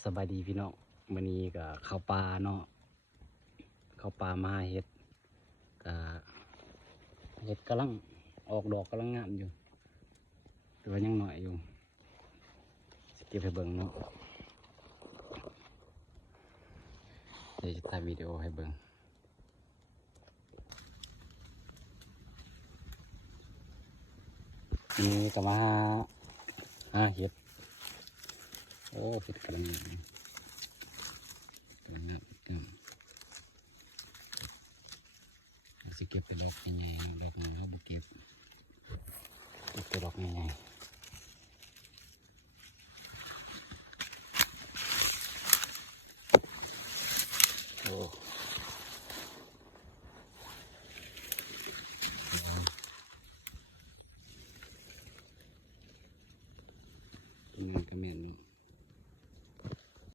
สบายดีพี่น้องวันนี้ก็เข้าป่าเนาะเข้าป่ามาเห็ดก็เห็ดกำลังออกดอกกำลังงามอยู่แต่ว่ายังหน่อยอยู่สเก็บให้เบิ่งเนาะเดี๋ยวจะถ่ายวิดีโอให้เบิ่งนี่ก็มาหาเห็ดโอ้เห็ดกำลังงามสิเก็บไปเล็กยังไงเล็กน้อยบุเก็บแต่ดอกยังไง